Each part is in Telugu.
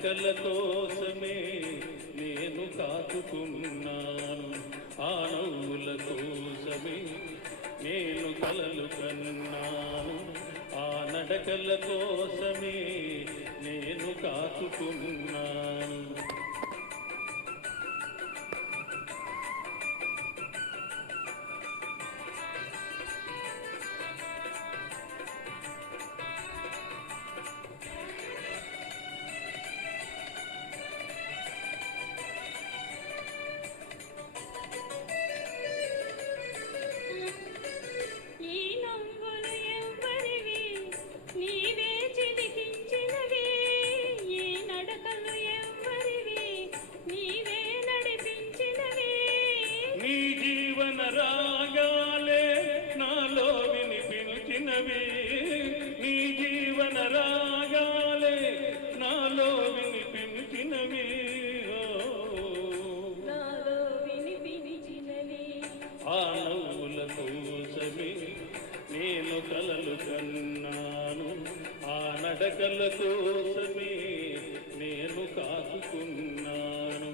నడకల కోసమే నేను కాచుకున్నాను, ఆ నవ్వుల కోసమే నేను కలలు కన్నాను, ఆ నడకల కోసమే నేను కాచుకున్నాను. రాగాలే నాలో వినిపించినవి, నీ జీవన రాగాలే నాలో వినిపించినవి, ఆ నవ్వుల కోసమే నేను కలలు కన్నాను, ఆ నడకల కోసమే నేను కాచుకున్నాను.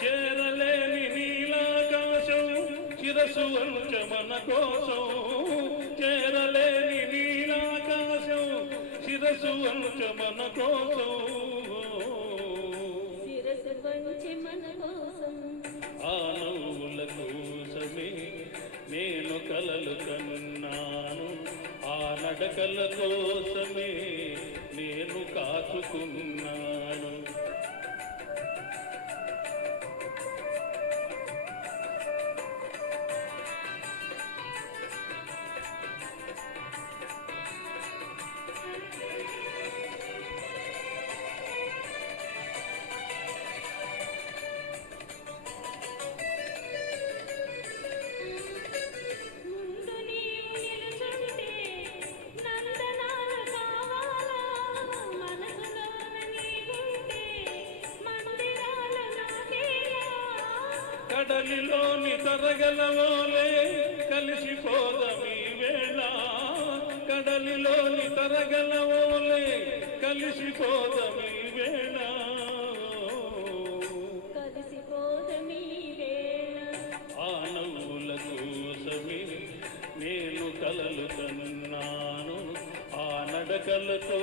చేరలేని నీలాకాశం శిరసు వంచ మన కోసం, చేరలేని నీలాకాశం శిరసు వంచ మన కోసం, ఆ నవ్వుల కోసమే నేను కలలు కన్నాను, ఆ నడకల కోసమే నేను కాచుకున్నాను. కడలిలోని తరగలవోలే కలిసిపోదమీ వేళ, కడలిలోని తరగలవోలే కలిసిపోదమీ వేళ, ఆ నవ్వుల కోసమే నేను కలలు కన్నాను, ఆ నడకలతో